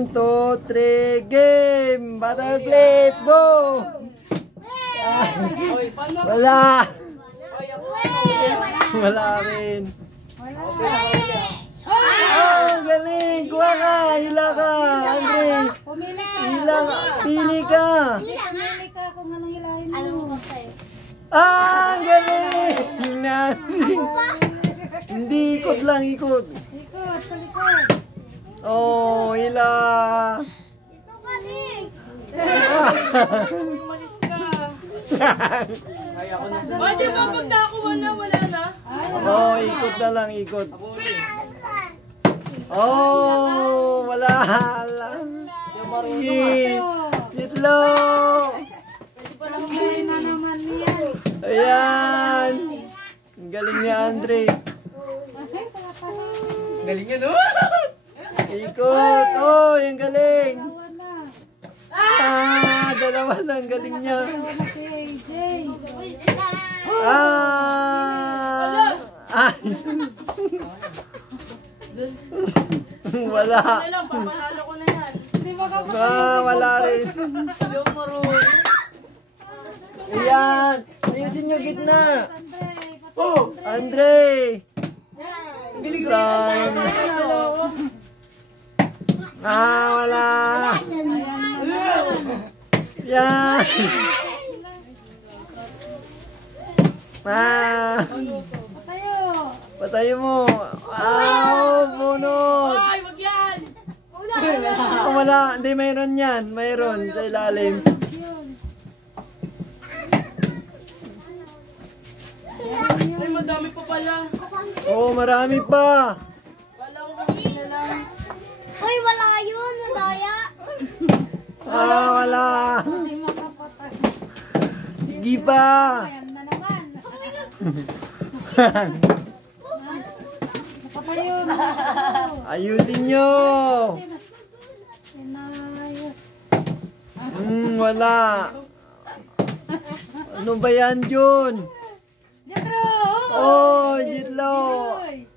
1, 2, 3, game! Battle flip, go! Wala! Wala rin. Oh, galing! Kuha ka! Hila ka! Andre! Hila ka! Pili ka! Pili ka kung anong hilahin mo. Ah! Galing! Hindi, ikot lang, ikot. Likod, sa likod. Oh, hila! Ito ka rin. Umalis ka. Di ba pag nakakuha na, wala na? Oh, ikot na lang, ikot. Oh, wala. Itlog. Ay na naman yan. Ayan. Ang galing niya, Andre. Ay, pala. Galing yan, no? Ikot. Oh, yung galing. Dalawa na. Ah, dalawa na. Ang galing niya. Dalawa na si AJ. Ah. Ay. Wala. Wala lang, papalalo ko na yan. Hindi makapagod. Ah, wala rin. Hindi ako marunong. Ayan. Ayusin nyo gitna. Andre, Andre. Sayang. Ah, wala. Yan. Ah. Patayo. Patayin mo. Ah, bunot. Ay, wag yan! Oh, wala. Hindi, mayroon yan. Mayroon sa ilalim. Ay, madami pa pala. Oo, marami pa. Wala ko kami na lang. Uy, wala yun. Madaya. Ah, wala. Hindi makapatay. Sige pa. Ayan na naman. Patayo. Ayusin nyo. Inayos. Wala. Ano ba yan, Jun? Jetro! Oh, Jitlo.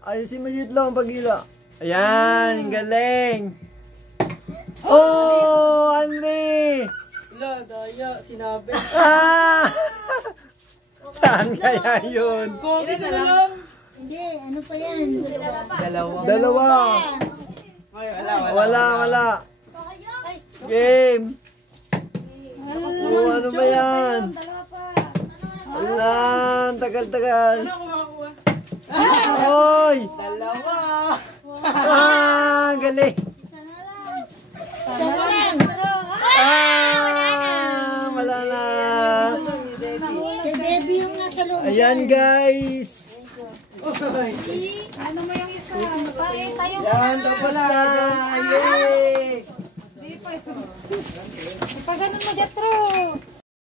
Ayusin mo, Jitlo, ang pagila. Ayan, galing. Oh, Andre. Wala, daya, sinabi. Ah! Saan kaya yun? Kogi na lang. Hindi, ano pa yan? Dalawa. Wala. Game. Oh, ano ba yan? Dalawa pa. Wala, tagal-tagal. Ano ako makakuha? Hoy! Ah, galing. Sana lang. Ah, wala na. Kay Debbie yung nasa loob. Ayan, guys. Ano mo yung isa? Bakit tayo? Yan, tapos na. Yay! Di pa. Pag ganun mo, Jetro.